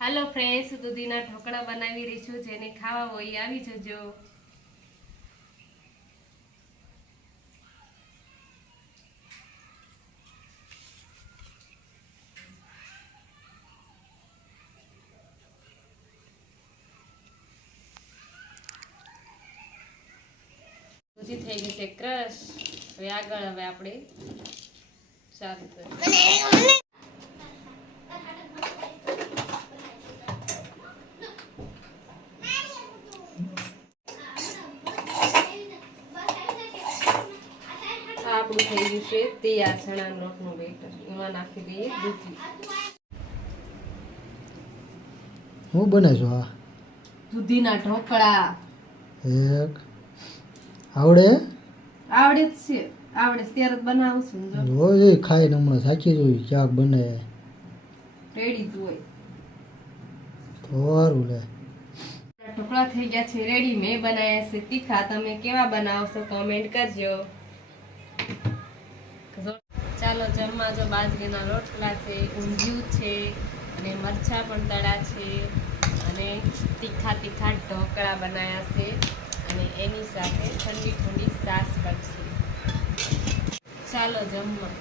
હાલો friends, દૂધીના dhokla બનાવી રહી છું. જેને ખાવા હોય આવી જજો. દૂધી થઈ ગઈ છે ક્રશ. હવે આગળ આપણે ચાલુ કરીએ. આપણું થઈ ગયું છે તૈયાર ચણા લોટનું બેટર. એમાં નાખી દઈએ દૂધી. હું બને છો આ દૂધીના ઢોકળા. એક આવડે જ છે, આવડે ત્યારે જ બનાવું છું. જો એ ખાઈને હમણાં સાચી જોઈ ક્યાંક બને રેડી જ હોય તો સારું લે. ઢોકળા થઈ ગયા છે રેડી. મેં બનાવ્યા છે તીખા. તમે કેવા બનાવશો કમેન્ટ કરજો. ચાલો જમવા. જો બાજરીના રોટલા છે, ઊંધિયું છે અને મરચાં પણ તળા છે અને તીખા તીખા ઢોકળા બનાવ્યા છે અને એની સાથે ઠંડી ઠંડી છાશ પણ છે. ચાલો જમવા.